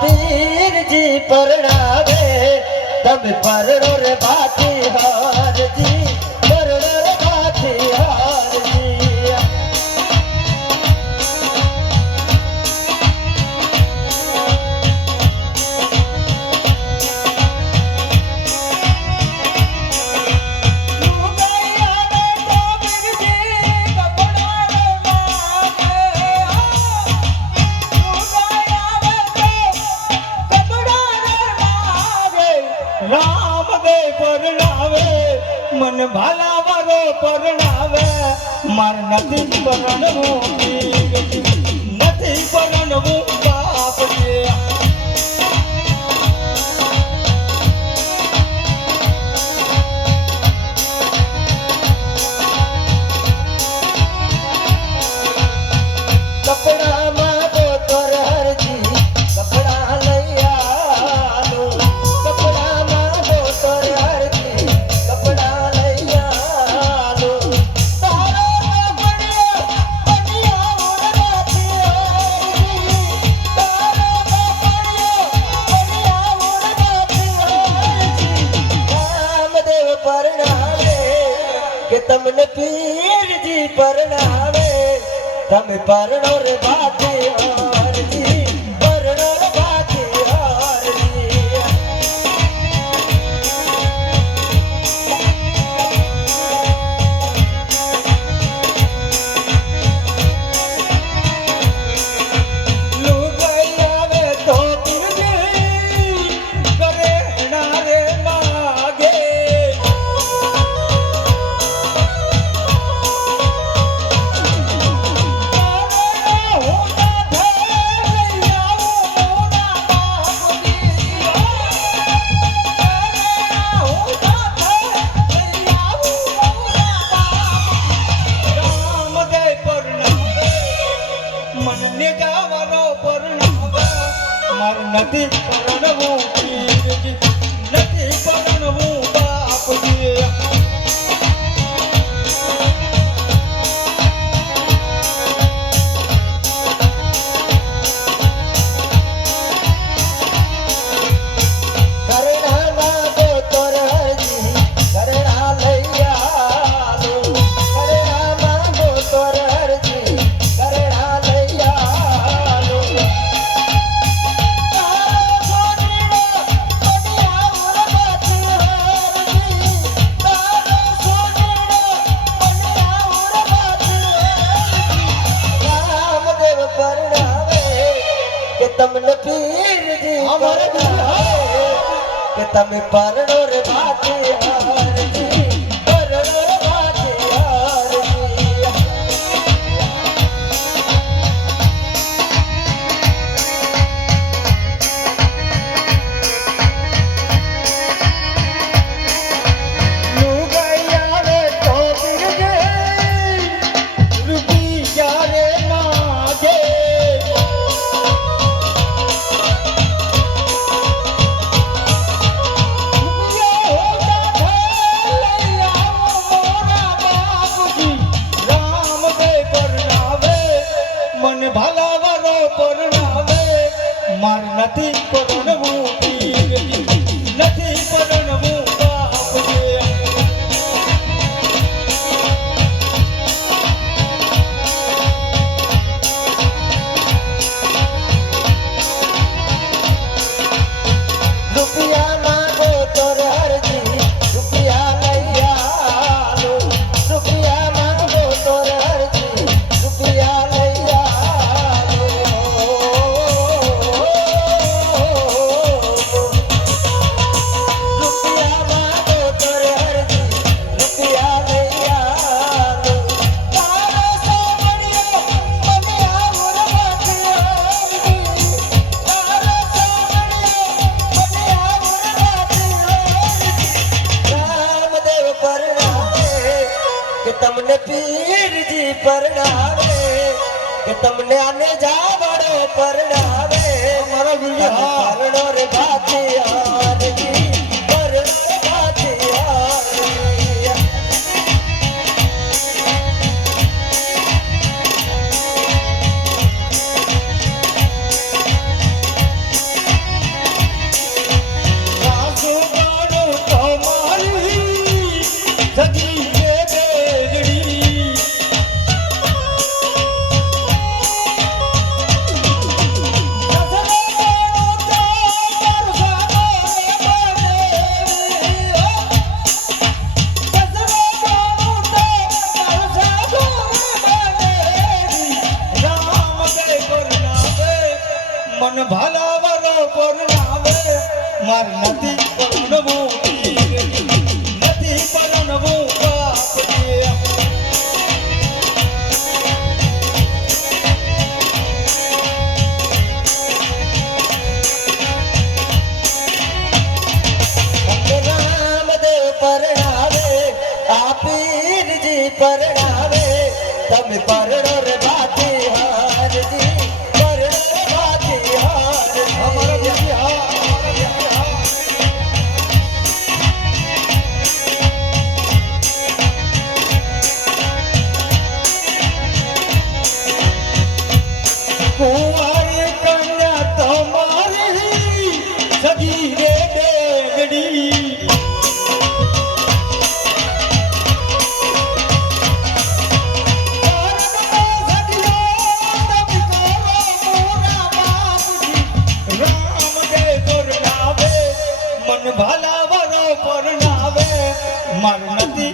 પીરજી પરણાવે તમે પરણો રે બાકી. ભલા વારો પરણાવે. મારે નથી પરણવું તમને પીરજી પરણાવે. તમે પરણો રે બાધી জান্নাতের রণভূমি अमर तमें परणोर भाती તમને પીરજી પરણાવે કે તમને આને જાવડો પરણાવે. મારો પરણો પરણવું પીર નથી પરણવું બાપજી રામદેવ પરણાવે આ પીરજી પરણાવે તમે પરણો મન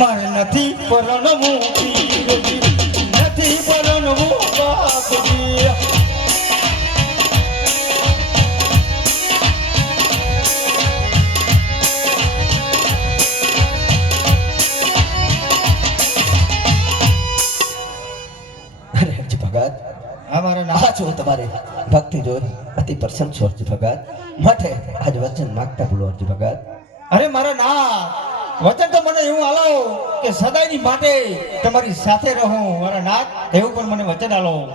મારે નથી પરણવું નથી પરણવું બાપજી. ભગત અમારા આ જો તમારે ભક્તિ જોઈ અતિ પ્રસન્ન છો હરજી ભગત. માટે આજ વચન માગતા બોલો ભગત. અરે મારા ના વચન તો મને એવું આલો કે સદાયની માટે તમારી સાથે રહું મારા નાથ. એવું પણ મને વચન આલો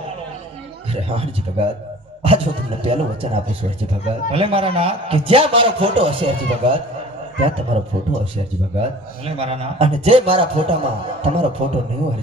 હરજી ભગત. આ હું તમને પહેલું વચન આપું છું હરજી ભગત. ભલે મારા નાથ. કે જ્યાં મારો ફોટો હશે હરજી ભગત ત્યાં તમારો ફોટો હશે હરજી ભગત. ભલે મારા નાથ. અને જે મારા ફોટામાં તમારો ફોટો નહીં હોય